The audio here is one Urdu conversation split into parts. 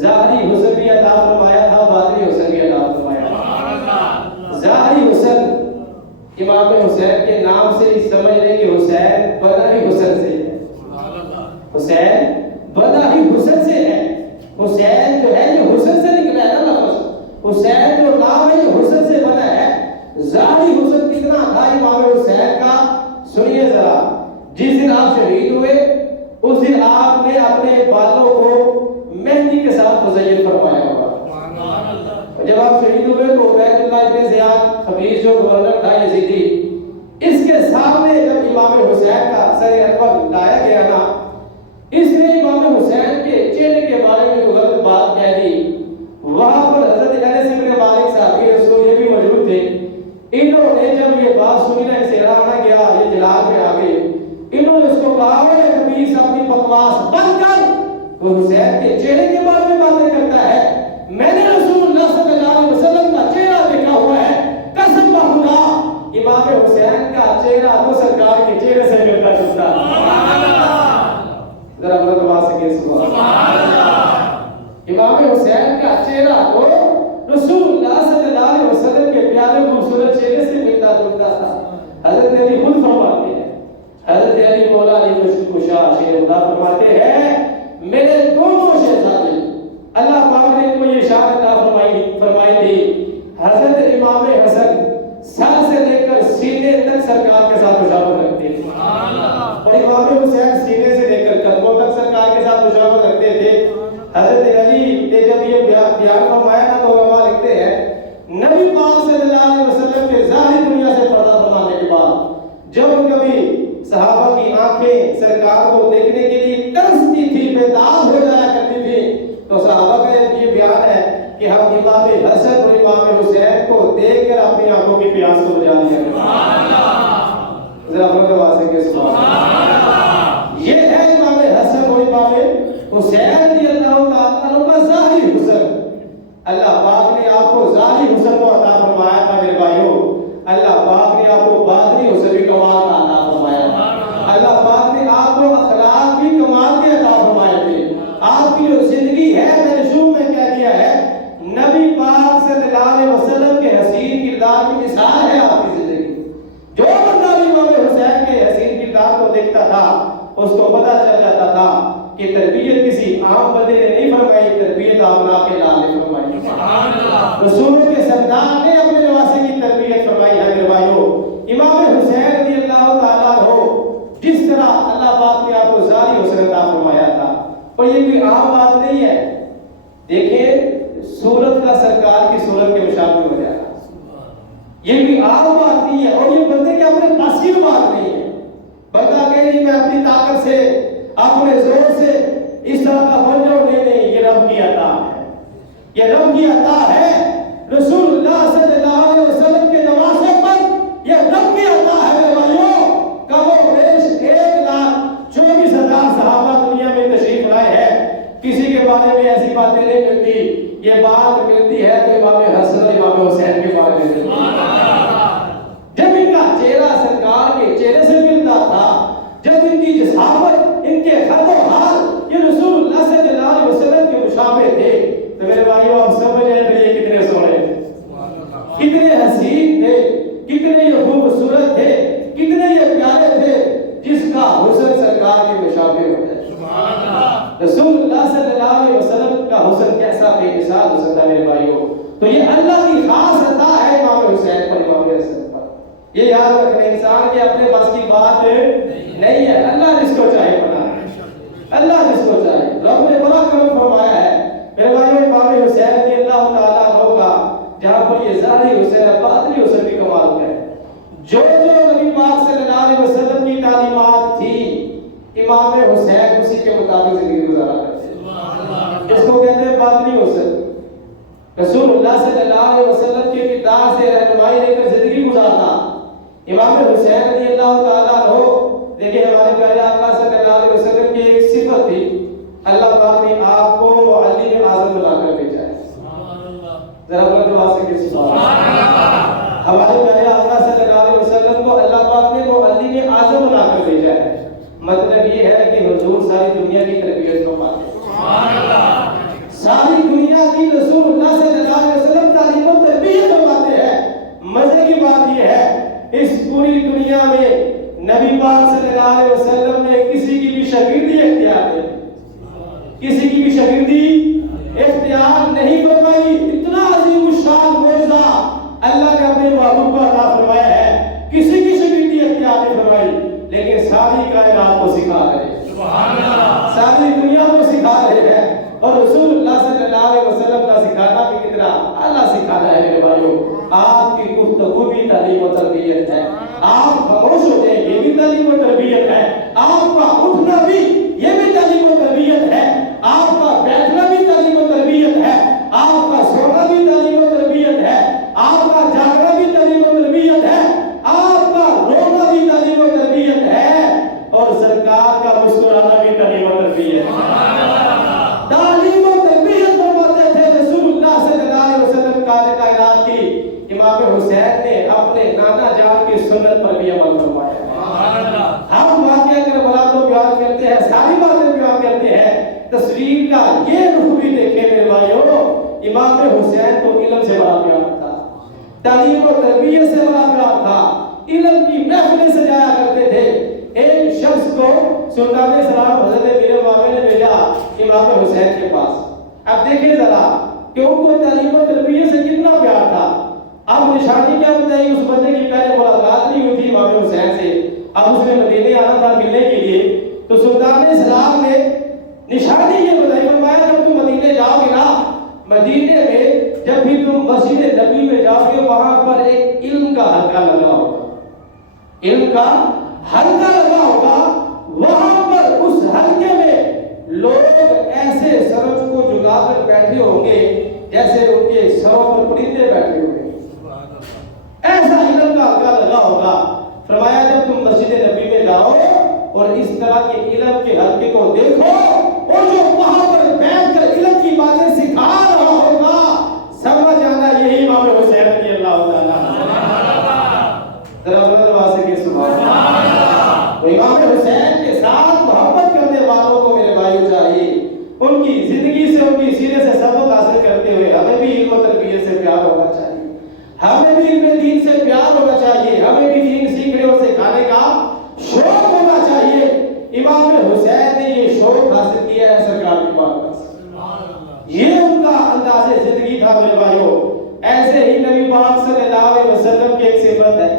ظاہری حسن بھی عطا فرمایا تھا، باطنی حسن بھی عطا فرمایا تھا۔ ظاہری حسن امام حسین کے نام سے ہی سمجھ لیں کہ حسین بنا ہی حسن سے ہے، حسین بنا ہی حسن سے ہے۔ حسین جو ہے یہ حسن سے نکلا ہے نا لفظ، حسین جو نام ہے یہ حسن سے بنا ہے۔ ظاہری حسن کتنا تھا امام حسین کا، سنیے ذرا۔ جس دن آپ شہید ہوئے اس دن آپ نے اپنے بالوں کو مہندی کے ساتھ مزین فرمایا ہوا، اور جب آپ شہید ہوئے تو عبید اللہ ابن زیاد خبیث جو گورنر تھا یزیدی، اس کے سامنے جب امام حسین کا سر انور لایا گیا نا، اس نے امام حسین کے چہرے کے بارے میں جو غلط بات کہہ دی، وہاں پر حضرت انس بن مالک صحابی رسول یہ بھی موجود تھے۔ انہوں نے جب یہ بات سنی نا، اسے نہ گیا، یہ جلال میں آ گئے، انہوں نے اس کو کہا کہ خبیث اپنی بکواس بند کر، وہ حسین کے چہرے کے بارے میں باتیں کرتا ہے، میں نے رسول اللہ صلی اللہ علیہ وسلم کا چہرہ دیکھا ہوا ہے، قسم بخدا امام حسین کا چہرہ تو سرکار کے چہرے سے ملتا جلتا ہے۔ ذرا بڑا دعا سے کہ سبحان اللہ۔ امام حسین کا چہرہ تو رسول اللہ صلی اللہ علیہ وسلم کے پیارے خوبصورت چہرے سے ملتا جلتا تھا۔ حضرت علی خود فرماتے ہیں، حضرت علی مولا علی کشا شیر خدا فرماتے ہیں، میرے دونوں شہزادے اللہ پاک نے ان کو یہ شان عطا فرمائی تھی، حضرت امام حسن سر سے لے کر سینے تک سرکار کے ساتھ مشابہت رکھتے تھے، اور امام حسین سینے سے لے کر کندھوں تک سرکار کے ساتھ مشابہت رکھتے تھے۔ حضرت علی نے جب یہ بیان فرمایا نا تو علماء لکھتے ہیں، نبی پاک صلی اللہ علیہ وسلم کے ظاہری دنیا سے پردہ فرمانے کے بعد جب کبھی صحابہ کی آنکھیں سرکار کو دیکھنے کے لیے ترستی تھی، بیدار ہو جایا کرتی تھی، تو صحابہ کا یہ بیان ہے کہ ہم امام حسن اور امام حسین کو دیکھ کر اپنی آنکھوں کی پیاس کو بجھا دیا کرتے ہیں۔ ذرا اپنے آواز کے سبحان اللہ۔ یہ ہے امام حسن اور امام حسین رضی اللہ تعالیٰ عنہ کا ظاہری حسن۔ اللہ پاک نے آپ کو ظاہری حسن کو عطا فرمایا تھا میرے بھائیوں، اللہ پاک نے آپ کو باطنی حسن بھی کمال کا عطا فرمایا تھا۔ اللہ پاک نے آپ کو اخلاق بھی کمال کے عطا فرمائے تھے۔ آپ کی جو زندگی ہے، میں نے شروع میں کہہ دیا ہے، نبی پاک صلی اللہ علیہ وسلم کے حسین کردار کی مثال ہے آپ کی زندگی۔ جو بندہ بھی امام حسین کے حسین کردار کو دیکھتا تھا اس کو پتہ چل جاتا تھا کہ تربیت کسی عام بندے نے نہیں فرمائی، تربیت آپ کے لال نے فرمائی۔ رسول کے سردار نے اپنے نواسے کی تربیت فرمائی ہے میرے بھائیوں۔ امام حسین رضی اللہ تعالیٰ عنہ جس طرح اللہ پاک نے آپ کو ظاہری حسن عطا فرمایا تھا، اور یہ کوئی عام بات نہیں ہے، دیکھیں صورت کا سرکار کی صورت کے مشابہ ہو جائے گا، یہ کوئی عام بات نہیں ہے، اور یہ بندے کے اپنے پاس کی بات نہیں ہے۔ بندہ کہے نہیں میں اپنی طاقت سے اپنے زور سے اس طرح کا بن جاؤں، نہیں، یہ رب کی عطا ہے، یہ رب کی عطا ہے۔ رسول اللہ صلی اللہ علیہ وسلم کے نواسے پر یہ رب کی عطا ہے میرے بھائیوں۔ کم و بیش 1,24,000 صحابہ دنیا میں تشریف لائے ہیں، کسی کے بارے میں ایسی باتیں نہیں ملتی، یہ بات ملتی ہے تو امام حسن اور امام حسین کے بارے میں ملتی ہے۔ جب ان کا چہرہ سرکار کے چہرے سے ملتا تھا، جب ان کی جسامت، ان کے خط و حال یہ رسول اللہ صلی اللہ علیہ وسلم کے مشابہ تھے، تو میرے بھائیوں ہم سمجھ رہے ہیں یہ کتنے سونے تھے، کتنے حسین تھے، کتنے یہ خوبصورت تھے، کتنے یہ پیارے تھے، جس کا حسن سرکار کے مشابہ ہوتا ہے۔ رسول اللہ صلی اللہ علیہ وسلم کا حسن کیسا بے مثال حسن تھا میرے بھائیوں۔ تو یہ اللہ کی خاص عطا ہے امام حسین پر، امام حسن پر۔ یہ یاد رکھنا، انسان کے اپنے بس کی بات نہیں ہے، اللہ جس کو چاہے بنائے، اللہ جس کو چاہے۔ رب نے بڑا کرم فرمایا ہے میرے بھائیوں، امام حسین رضی اللہ تعالیٰ عنہ کا جہاں پر یہ ظاہری حسین ہے، باطنی حسن بھی کمال کا ہے۔ جو نبی پاک صلی اللہ علیہ وسلم کی تعلیمات تھی، امام حسین اسی کے مطابق زندگی گزارا کرتے، اس کو کہتے ہیں باطنی حسن۔ رسول اللہ صلی اللہ علیہ وسلم کے کردار سے رہنمائی لے کر زندگی گزارنا۔ امام حسین رضی اللہ تعالیٰ عنہ، دیکھیں ہمارے پیارے آقا صلی اللہ علیہ وسلم کی ایک صفت تھی، اللہ پاک نے آپ کو معلم اعظم بنا کر بھیجا ہے۔ ذرا بلند آواز سے کہیے سبحان اللہ۔ ہمارے پیارے آقا صلی اللہ علیہ وسلم کو اللہ پاک نے معلم اعظم بنا کر بھیجا ہے۔ مطلب یہ ہے کہ حضور ساری دنیا کی تربیت کو پاتے ہیں، ساری دنیا میں نبی پاک صلی اللہ علیہ وسلم نے کسی کی بھی شاگردی اختیار نہیں، کسی کی بھی شاگردی اختیار نہیں فرمائی۔ اتنا عظیم الشان معجزہ اللہ نے اپنے محبوب کو عطا فرمایا ہے، کسی کی شاگردی اختیار نہیں فرمائی، لیکن ساری کائنات کو سکھا رہے ہیں، سبحان اللہ، ساری دنیا کو سکھا رہے ہیں۔ اور رسول اللہ صلی اللہ علیہ وسلم کا سکھانا بھی کتنا اعلیٰ سکھانا ہے میرے بھائیوں۔ آپ کی گفتگو بھی تعلیم و تربیت ہے، آپ خاموش ہو جائیں یہ بھی تعلیم و تربیت ہے، آپ کا اٹھنا بھی یہ بھی تعلیم و تربیت ہے، آپ کا بیٹھنا بھی تعلیم و تربیت ہے، آپ کا سونا بھی تعلیم و تربیت ہے، آپ کا جاگنا بھی تعلیم و تربیت ہے، آپ کا رونا بھی تعلیم و تربیت ہے، اور سرکار کا مسکرانا بھی تعلیم و تربیت ہے۔ تعلیم و تربیت فرماتے تھے رسول اللہ صلی اللہ علیہ وسلم کائنات کی۔ امام حسین نے اپنے نانا جان کی سنت پر بھی عمل فرمایا۔ ہم واقعہ کربلا تو بیان کرتے ہیں، ساری باتیں بیان کرتے ہیں، تصویر کا یہ رخ بھی دیکھیں میرے بھائیوں۔ امام حسین کو علم سے بڑا پیار تھا، تعلیم و تربیت سے بڑا پیار تھا، علم کی محفلیں سجایا کرتے تھے۔ ایک شخص کو سلطان سلام حضرت میرے مامے نے بھیجا امام حسین کے پاس۔ اب دیکھیں ذرا کہ ان کو تعلیم و تربیت سے کتنا پیار تھا۔ اب نشانی کیا بتائی، اس بندے کی پہلے ملاقات نہیں ہوئی تھی امام حسین سے، اب اس نے مدینے آنا تھا ملنے کے لیے، تو سلطان اسلام نے نشانی یہ بتائی، فرمایا جب تم مدینے جاؤ گے نا، مدینے میں جب بھی تم مسجد نبی میں جاؤ گے وہاں پر ایک علم کا حلقہ لگا ہوگا، علم کا حلقہ لگا ہوگا، وہاں پر اس حلقے میں لوگ ایسے سرج کو جھکا کر بیٹھے ہوں گے جیسے ان کے سروں پر پرندے بیٹھے ہوئے، ایسا علم کا حلقہ لگا ہوگا۔ فرمایا جب تم مسجد نبی میں جاؤ اور اس طرح کے علم کے حلقے کو دیکھو، اور جو وہاں پر بیٹھ کر علم کی باتیں سکھا رہا ہوگا، سمجھ آنا یہی امام حسین رضی اللہ تعالیٰ ذرا بلند آواز سے کہ سبحان اللہ۔ تو امام حسین کے ساتھ محبت کرنے والوں کو میرے بھائیو چاہیے ان کی زندگی سے، ان کی سیرت سے سبق حاصل کرتے ہوئے ہمیں بھی علم و تربیت سے پیار ہونا چاہیے، ہمیں بھی علم دین سے پیار ہونا چاہیے، ہمیں بھی دین سیکھنے اور سکھانے کا شوق ہونا چاہیے۔ امام حسین نے یہ شوق حاصل کیا ہے سرکار کی بارگاہ سے، یہ ان کا انداز زندگی تھا میرے بھائیو۔ ایسے ہی نبی پاک صلی اللہ علیہ وسلم کی ایک صفت ہے،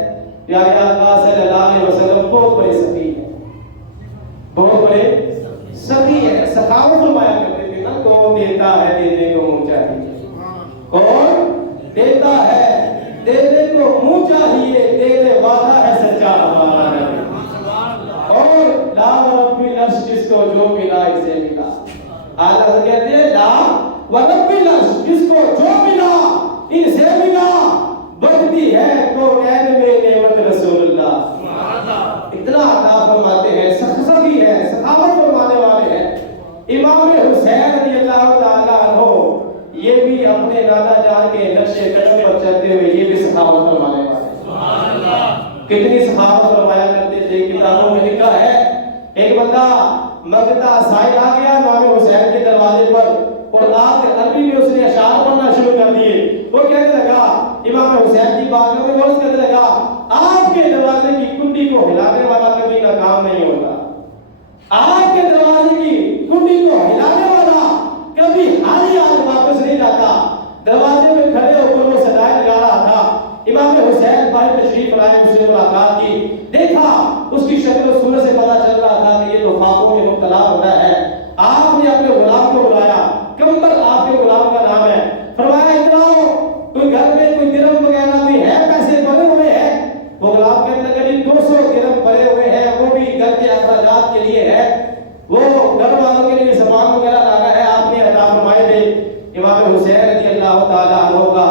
پیارے آقا صلی اللہ علیہ وسلم بہت بڑے سخی ہیں، بہت بڑے سخی ہیں، سخاوت فرمایا کرتے تھے نا، کون دیتا ہے دینے کو منہ چاہیے، کون دیتا ہے دینے کو منہ چاہیے، دینے والا ہے سچا ہمارا نبی، اور لا رب العرش جس کو جو ملا اسے ملا، اعلیٰ سے کہتے ہیں لا رب العرش جس کو جو ملا اسے ملا، بڑھتی ہے کونین میں نعمت رسول اللہ، اتنا عطا فرماتے ہیں، سخی ہے، سخاوت فرمانے والے ہیں۔ امام حسین رضی اللہ تعالیٰ عنہ یہ بھی اپنے نانا جان کے نقش قدم پر چلتے ہوئے یہ بھی سخاوت فرمانے والے ہیں، کتنی سخاوت فرمایا کرتے تھے۔ کتابوں میں لکھا ہے ایک بندہ منگتا سائل آ گیا امام حسین کے دروازے پر، اور آپ عربی میں اس نے اشعار پڑھنا شروع کر دیے، وہ کہنے لگا امام حسین کی بارگاہ میں عرض کرنے لگا آپ کے دروازے کی کنڈی کو ہلانے والا کبھی ناکام نہیں ہوتا، آپ کے دروازے کی کنڈی کو ہلانے والا کبھی خالی ہاتھ واپس نہیں جاتا۔ دروازے میں کھڑے ہو کر وہ صدائیں لگا رہا تھا، امام حسین باہر تشریف لائے، اس سے ملاقات کی، دیکھا اس کی شکل و صورت سے پتہ چل رہا تھا کہ یہ تو خوابوں میں مبتلا ہو رہا ہے۔ آپ نے اپنے غلام کو بلایا، کمبر آپ کے غلام کا نام ہے، فرمایا ادھر آؤ، کوئی گھر میں کوئی درہم وغیرہ کوئی ہے، پیسے بنے ہوئے ہیں؟ وہ غلام کہنے لگا جی 200 درہم بنے ہوئے ہیں، وہ بھی گھر کے اخراجات کے لیے ہے، وہ گھر والوں کے لیے سامان وغیرہ لانا ہے، آپ نے عطا فرمائے تھے۔ امام حسین رضی اللہ تعالیٰ عنہ کا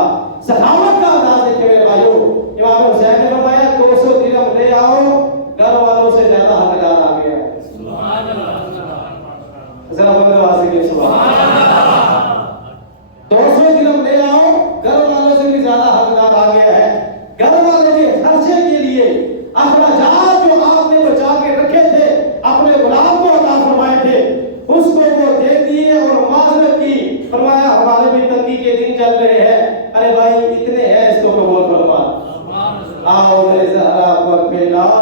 سخاوت کا انداز دیکھیں میرے بھائیو، امام حسین نے فرمایا 200 درہم لے آؤ، گھر والوں سے زیادہ حقدار آ گیا ہے، سبحان اللہ، ذرا بندہ واسے کہ سبحان اللہ، 200 درہم لے آؤ، گھر والوں سے بھی زیادہ حقدار آ گیا ہے۔ گھر والوں کے خرچے کے لیے اخراجات جو آپ نے بچا کے رکھے تھے اپنے غلام کو عطا فرمائے تھے، اس کو وہ دے دیے اور معذرت کی، فرمایا ہمارے بھی تنگی کے دن چل رہے ہیں، ارے بھائی اتنے ہیں اس کو قبول فرما، آؤ میرے زہرا پر پہ لا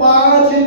5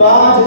5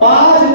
5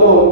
2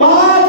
5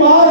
5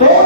2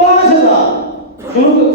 5000।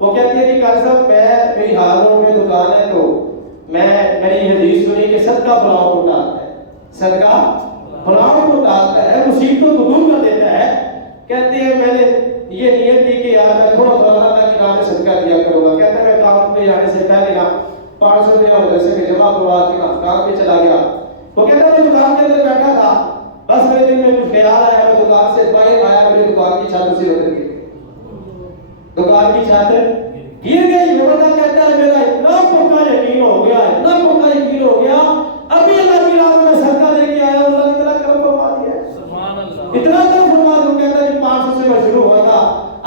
وہ کہتی ہے کہ قاری صاحب میری حاضروں میں دکان ہے تو میری حدیث سنی کہ صدقہ بلاؤ کو ٹالتا ہے، صدقہ بلاؤ کو ٹالتا ہے، مصیبتوں کو دور کر دیتا ہے. کہتے ہیں میں نے یہ نیت کی کہ یار میں تھوڑا اللہ کی راہ میں صدقہ دیا کروں گا. کہتے ہیں میں کام پہ جانے سے پہلے نا 500 روپیہ مدرسے میں جمع کروا کے کام پہ چلا گیا. وہ کہتا ہے میں دکان کے اندر بیٹھا تھا، بس میرے دل میں کچھ خیال آیا، میں دکان سے باہر آیا، میری دکان کی چھت سے گر گئی، دکان کی چھت گر گئی. وہ بندہ کہتا ہے میرا اتنا پکا یقین ہو گیا، اتنا پکا یقین ہو گیا، ابھی اللہ کی راہ میں صدقہ دے کے آیا، اللہ نے اتنا کرم فرما دیا، سبحان اللہ، اتنا کرم فرما دیا. کہتا ہے 500 سے میں شروع ہوا تھا،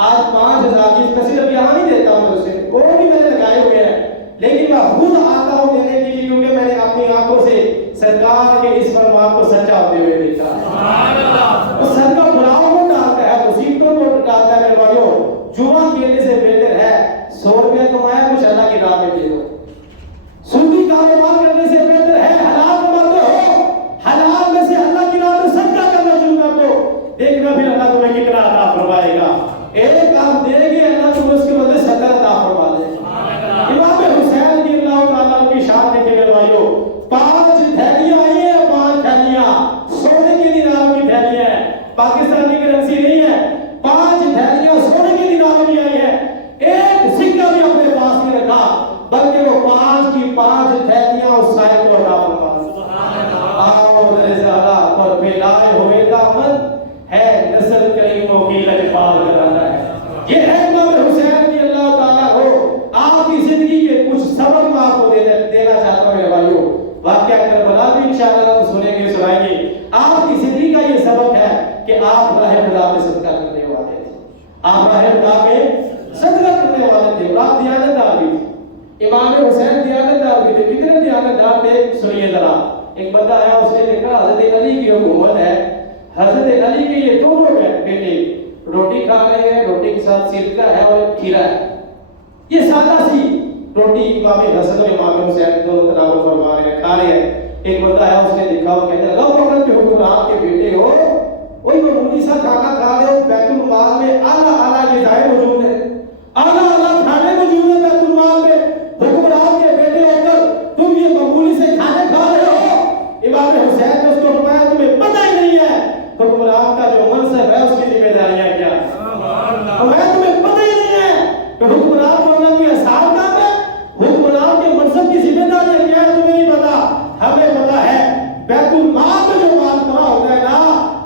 آج 5000 کی میں صرف یہاں نہیں دیتا ہوں اسے، اور بھی میں نے لگائے ہوئے ہیں، لیکن میں خود آتا ہوں دینے کے لیے کیونکہ میں نے اپنی آنکھوں سے سرکار کے اس فرمان کو سچا ہوتے ہوئے دیکھا. سبحان اللہ. وہ صدقہ بلاؤ کو ڈالتا ہے، مصیبتوں کو ڈالتا ہے. میرے بھائیوں جوا کھیلنے سے بہتر ہے 100 روپیہ کمایا کچھ اللہ کی راہ میں دے دو. سودی کاروبار کرنے سے بہتر ہے حلال کماتے ہو، حلال میں سے اللہ کی راہ میں صدقہ کرنا شروع کر دو، دیکھنا پھر اللہ تمہیں کتنا عطا فرمائے گا. ایک آپ دے گے اللہ تمہیں اس کے بدلے 70 عطا فرما دے. امام حسین رضی اللہ تعالیٰ عنہ کی شان دیکھیں میرے بھائیوں، 5 تھیلیاں آئی ہیں، 5 تھیلیاں سونے کے دینار کی تھیلیاں ہیں، پاکستانی کرنسی نہیں ہے. 5 تھیلیاں سونے کے دینار کی آئی ہیں، ایک سکہ بھی اپنے پاس نہیں رکھا، بلکہ وہ 5 کی 5 تھیلیاں اس صاحب کو عطا فرما دی. آؤ رضا پر پھیلائے ہوئے دامن ہے، نسل کریموں کی لجپال کرانا ہے. یہ ہے امام حسین رضی اللہ تعالیٰ ہو. آپ کی زندگی کے کچھ سبق میں آپ کو دینا چاہتا ہوں میرے بھائیوں. واقعہ کربلا بھی انشاءاللہ ہم سنیں گے، سنائیں گے. آپ کی زندگی کا یہ سبق ہے کہ آپ راہ خدا میں صدقہ کرنے والے تھے، آپ راہ خدا میں صدقہ کرنے والے تھے، اور آپ دیانتدار بھی تھے. امام حسین دیانتدار بھی تھے. کتنے دیانتدار تھے سنیے ذرا. ایک بندہ آیا، اس نے دیکھا حضرت علی کی حکومت ہے، حضرت علی کے یہ دونوں بیٹے روٹی کھا رہے ہیں، روٹی کے ساتھ سرکہ ہے اور کھیرا ہے. یہ سادہ سی روٹی امام حسن اور امام حسین دونوں تناول فرما رہے ہیں، کھا رہے ہیں. ایک بندہ آیا، اس نے دیکھا، وہ کہتے ہیں لو وقت کے حکمران کے بیٹے ہو، وہی معمولی سا کھانا کھا رہے ہو، بیت المال میں اعلیٰ اعلیٰ غذائیں موجود ہیں، اعلیٰ اعلیٰ کھانے موجود ہیں بیت المال میں، حکمران کے بیٹے ہو کر تم یہ معمولی سے کھانے کھا رہے ہو. امام حسین نے اس کو فرمایا تمہیں پتہ ہی نہیں ہے حکمران کا جو منصب ہے اس کی ذمہ داریاں کیا ہیں. تمہیں پتہ ہی نہیں ہے کہ حکمران بننا کوئی آسان کام ہے، حکمران کے منصب کی ذمہ داریاں کیا ہے تمہیں نہیں پتا. ہمیں پتا ہے بیت المال میں جو مال پڑا ہوتا ہے نا،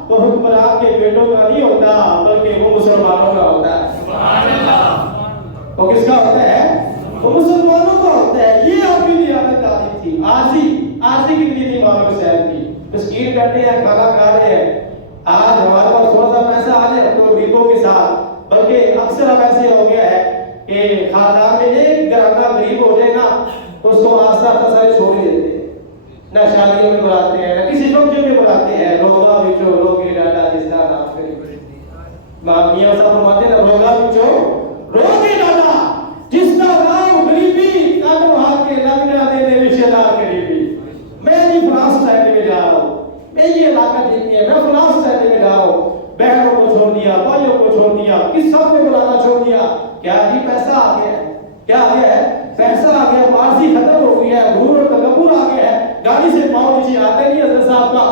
تو حکمران کے بیٹوں کا نہیں ہوتا، بلکہ وہ مسلمانوں کا ہوتا ہے. سبحان اللہ. وہ کس کا ہوتا ہے؟ وہ مسلمانوں کا ہوتا ہے. یہ آپ کی دیانتداری تھی. آجی کتنی تھی امام حسین کی. مسکین بیٹھے ہیں، کھانا کھا رہے ہیں. آج ہمارے پاس تھوڑا سا پیسہ آ جائے تو غریبوں کے ساتھ، بلکہ اکثر اب ایسے ہو گیا ہے کہ خاندان میں ایک گھرانہ غریب ہو جائے نا تو اس کو آہستہ آہستہ سارے چھوڑ ہی دیتے ہیں. نہ شادیوں میں بلاتے ہیں، نہ کسی فنکشن میں بلاتے ہیں. روگا بچو روگی ڈاڈا جس کا نام کرے میاں صاحب فرماتے ہیں نا، روگا بچو روگی ڈاڈا جس کا نام غریبی، کل وہاں کے لگ نہ دے رشتے دار غریبی. میں نہیں فلاں سوسائٹی میں جا رہا ہوں، میں یہ علاقہ دیکھتی ہے، میں فلاں سوسائٹی میں جا رہا ہوں. بہنوں کو چھوڑ دیا، بھائیوں کو چھوڑ دیا، کس سب کو بلانا چھوڑ دیا. کیا جی پیسہ آ گیا ہے، کیا آ گیا ہے؟ پیسہ آ گیا، پارسی ختم ہو گیا ہے، غرور اور تکبر آ گیا ہے. گاڑی سے پاؤں نیچے آتے نہیں حضرت صاحب کا.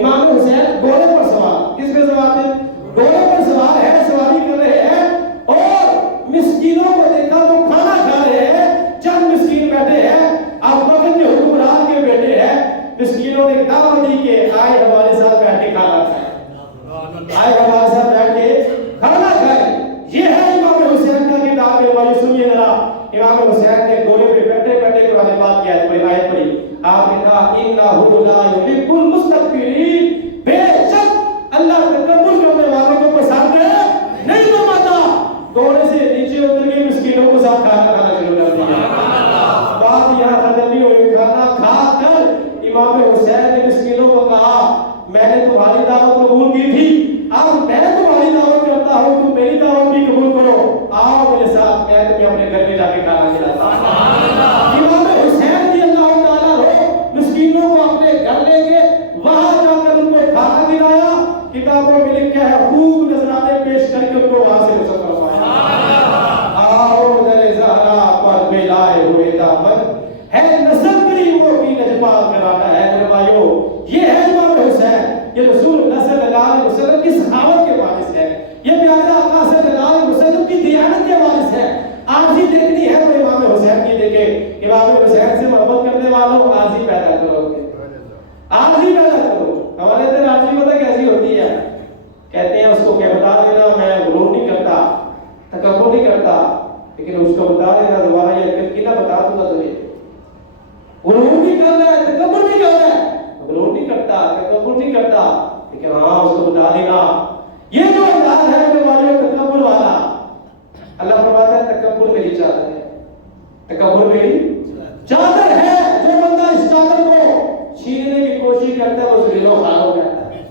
امام حسین گھوڑے پر سوار، کس پہ سوار تھے؟ گھوڑے پر سوار ہے، سواری کر رہے ہیں، اور مسکینوں کو دیکھا تو کھانا کھا رہے ہیں. چند مسکین بیٹھے ہیں، اب وقت کے حکمران کے بیٹے ہیں. مسکینوں نے دعوت دی کہ آئے ہمارے ساتھ بیٹھ کے کھانا کھائیں، آئے ہمارے ساتھ بیٹھ کے کھانا کھائیں. یہ ہے امام حسین کا کتاب ہے. بھائی سنیے ذرا. امام حسین نے گھوڑے پہ بیٹھے بیٹھے قرآن پاک کی آیت پڑھی. آپ نے کہا انہ لا یحب المستکبرین، بے شک اللہ تکبر کرنے والوں کو پسند نہیں فرماتا. گھوڑے سے نیچے اتر کے مسکینوں کو ساتھ کھانا کھانا شروع کر دیا. بات یہاں ختم نہیں ہوئی. کھانا کھا کر امام حسین نے مسکینوں کو کہا میں نے تمہاری دعوت قبول کی تھی، اب میں تمہاری دعوت کرتا ہوں، تم میری دعوت بھی قبول کرو. آؤ میرے ساتھ، میں تمہیں اپنے گھر میں جا کے کھانا کھلاتا ہوں. امام حسین رضی اللہ تعالیٰ عنہ مسکینوں کو اپنے گھر لے گئے، وہاں جا کر ان کو کھانا کھلایا. کتابوں میں لکھا ہے خوب نذرانے پیش کر کے ان کو وہاں سے رخصت فرمایا. آؤ میرے یہ رسول اللہ صلی اللہ علیہ وسلم کی سخاوت کے وارث ہے، یہ پیارے آقا صلی اللہ علیہ وسلم کی دیانت کے وارث ہے۔ عاجزی دیکھنی ہے تو امام حسین کی دیکھیں، امام حسین سے محبت کرنے والوں عاجزی پیدا کرو گے، عاجزی پیدا کرو۔ ہمارے اندر عاجزی پتہ کیسی ہوتی ہے، کہتے ہیں اس کو کہ بتا دینا میں غرور نہیں کرتا، تکبر نہیں کرتا، لیکن اس کو بتا دینا دوبارہ یہ حرکت کی نہ بتا دوں گا تمہیں، غرور نہیں کرنا ہے، تکبر نہیں کرنا ہے، غرور نہیں کرتا، تکبر نہیں کرتا، لیکن ہاں اس کو بتا دینا۔ یہ جو انداز ہے میرے والے تکبر والا، اللہ فرماتا ہے تکبر میری چادر ہے، تکبر میری چادر ہے، جو بندہ اس چادر کو چھیننے کی کوشش کرتا ہے وہ ذلیل و خوار ہو جاتا ہے۔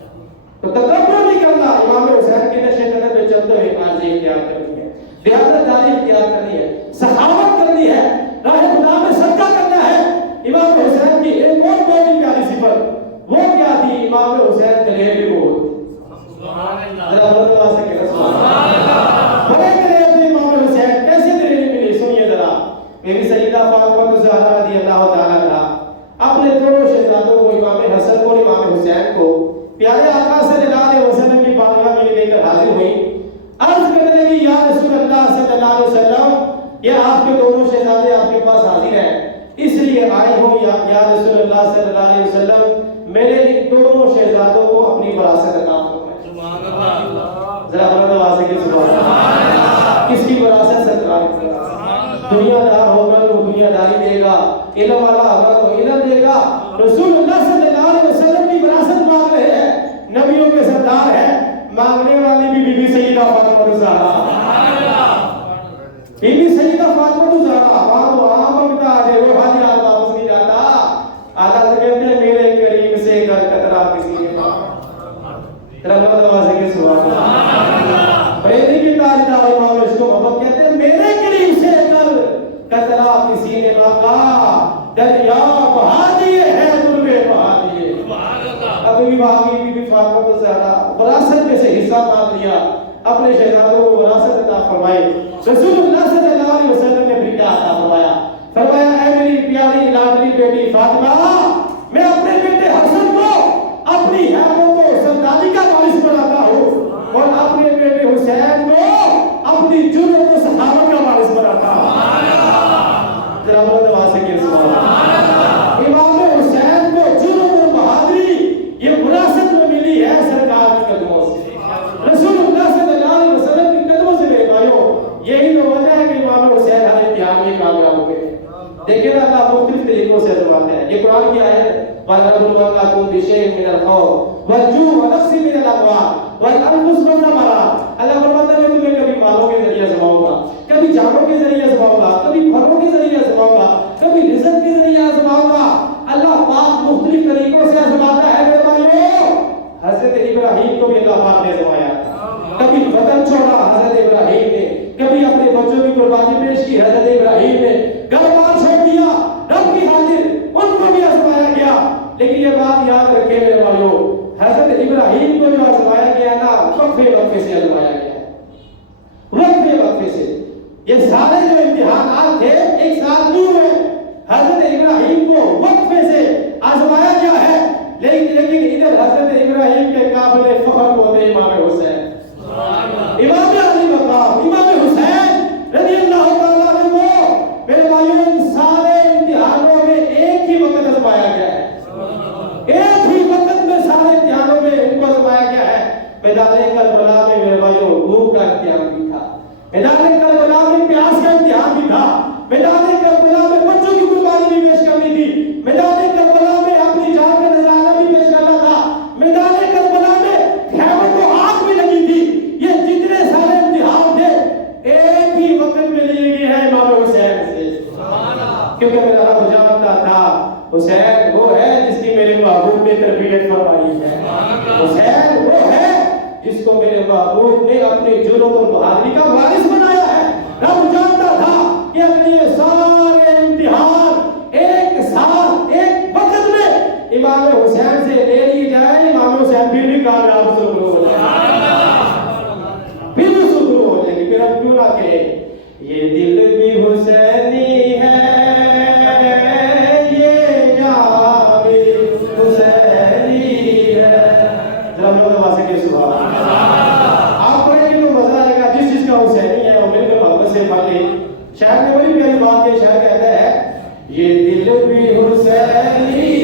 تو تکبر نہیں کرنا، امام حسین کے نقش قدم پہ چلتے ہوئے عاجزی اختیار کرنی ہے، دیانتداری اختیار کرنی ہے، سخاوت کرنی ہے، راہ خدا میں صدقہ کرنا ہے۔ امام حسین کی ایک اور بہت ہی پیاری صفت وہ کیا تھی؟ امام حسین دلیر بھی بہت، ذرا اللہ سے کہنا سبحان اللہ، بڑے دلیر تھے امام حسین۔ کیسے دلیری ملی سنیے ذرا۔ میری سیدہ فاطمہ الزہرا رضی اللہ تعالیٰ عنہا اپنے دونوں شہزادوں کو، امام حسن کو اور امام حسین کو، پیارے آقا صلی اللہ علیہ وسلم کی بارگاہ میں لے کر حاضر ہوئی، عرض کرنے لگی یا رسول اللہ صلی اللہ علیہ وسلم، یہ آپ کے دونوں شہزادے آپ کے پاس حاضر ہیں، اس لیے آئی ہوں یا رسول اللہ صلی اللہ علیہ وسلم، میرے ان دونوں شہزادوں کو اپنی وراثت عطا فرمائیں۔ سبحان اللہ، ذرا بلند آواز سے کہ سبحان اللہ۔ کس کی وراثت؟ سرکار کی وراثت۔ دنیا دار ہوگا تو دنیا داری دے گا، علم والا ہوگا تو علم دے گا۔ رسول اللہ صلی اللہ علیہ وسلم کی وراثت مانگ رہے ہیں، نبیوں کے سردار ہیں، مانگنے والی بھی بی بی سیدہ فاطمہ الزہرا، بی بی سیدہ فاطمہ الزہرا، وہاں تو عام بنتا ہے، وہ حاجی آل واپس نہیں جاتا۔ آقا سے کہتے ہیں میرے کریم سے گر قطرہ کسی نے رحمت اللہ سے سبحان اللہ۔ پریدی کی تاجدار امام اس کو محبت کہتے ہیں، میرے کریم سے گر قطرہ کسی نے مانگا، دریا بہا دیے ہے دربے بہا دیے۔ ابھی باقی بی بی فاطمہ الزہرا وراثت میں سے حصہ مانگ لیا، اپنے شہزادوں کو وراثت عطا فرمائی۔ رسول اللہ صلی اللہ علیہ وسلم نے بھی کیا عطا فرمایا؟ فرمایا اے میری پیاری لاڈلی بیٹی فاطمہ، میں اپنے بیٹے حسن کو اپنی ہیبتوں کو سرداری کا وارث بناتا ہوں، اور اپنے بیٹے حسین کو اپنی جرأت و سخاوت کا وارث بناتا ہوں۔ ذرا بلند آواز سے کہیے سبحان اللہ۔ امام حسین کو جرأت اور بہادری یہ وراثت میں ملی ہے سرکار کے قدموں سے، رسول اللہ صلی اللہ علیہ وسلم کے قدموں سے میرے بھائیوں۔ یہی تو وجہ ہے کہ امام حسین ہر امتحان میں کامیاب ہو گئے۔ دیکھیں نا اللہ مختلف طریقوں سے آزماتا ہے، یہ قرآن کی آیت ہے وَلَنَبْلُوَنَّكُمْ بِشَيْءٍ مِّنَ الْخَوْفِ وَالْجُوعِ وَنَقْصٍ مِّنَ الْأَمْوَالِ وَالْأَنفُسِ وَالثَّمَرَاتِ۔ اللہ فرماتا ہے میں تمہیں کبھی مالوں کے ذریعے آزماؤں گا، کبھی جانوں کے ذریعے آزماؤں گا، کبھی پھلوں کے ذریعے آزماؤں گا، کبھی رزق کے ذریعے آزماؤں گا۔ اللہ پاک مختلف طریقوں سے آزماتا ہے میرے بھائیوں۔ حضرت ابراہیم کو بھی اللہ پاک نے آزمایا، کبھی وطن چھوڑا حضرت ابراہیم نے، کبھی اپنے بچوں کی قربانی پیش کی حضرت ابراہیم نے، گھر بار چھوڑ دیا رب کی خاطر، ان کو بھی آزمایا گیا۔ لیکن یہ بات یاد رکھے میرے بھائیوں، حضرت ابراہیم کو جو آزمایا گیا نا وقفے وقفے سے آزمایا گیا، وقفے وقفے سے۔ یہ سارے جو امتحانات تھے ایک ساتھ دور ہیں، حضرت ابراہیم کو وقفے سے آزمایا گیا ہے، لیکن ادھر حضرت ابراہیم کے قابل فخر ہوتے امام حسین، امام علی مقام امام حسین رضی اللہ تعالیٰ عنہ کو میرے بھائیوں ان سارے امتحانوں میں ایک ہی وقت آزمایا گیا ہے، ایک ہی وقت میں سارے امتحانوں میں ان کو آزمایا گیا ہے۔ میدان کربلا میں میرے بھائیوں بھوک کا امتحان بھی تھا، میدان کربلا میں پیاس کا امتحان بھی تھا، میدان کربلا میں بچوں کی قربانی بھی پیش کرنی تھی، میدان کربلا میں اپنی جان کا نذرانہ بھی پیش کرنا تھا، میدان کربلا میں خیموں کو آگ بھی لگی تھی۔ یہ جتنے سارے امتحان تھے ایک ہی وقت میں لیے گئے ہیں امام حسین سے، کیونکہ میرا رب جانتا تھا حسین وہ ہے جس کی میرے محبوب نے تربیت فرمائی ہے، حسین وہ ہے جس کو میرے محبوب نے اپنی جرأت اور بہادری کا وارث بنایا ہے۔ رب جانتا تھا کہ اپنے یہ سارے امتحان ایک ساتھ ایک وقت میں امام حسین سے لے لی جائے، امام حسین پھر بھی کامیاب ضرور ہو جائے، پھر بھی ضرور ہو جائے گی۔ پھر ہم کیوں نہ کہیں یہ دل بھی حسینی ہے، یہ جان بھی حسینی ہے، ذرا ہم لوگ نماز کے سبحان اللہ. آپ پڑھیں گے تو مزہ آئے گا. جس چیز کا حسینی ہے وہ مل کر محبت سے پڑھ لیں. شاعر نے بڑی پیاری بات ہے. شاعر کہتا ہے یہ دل بھی حسینی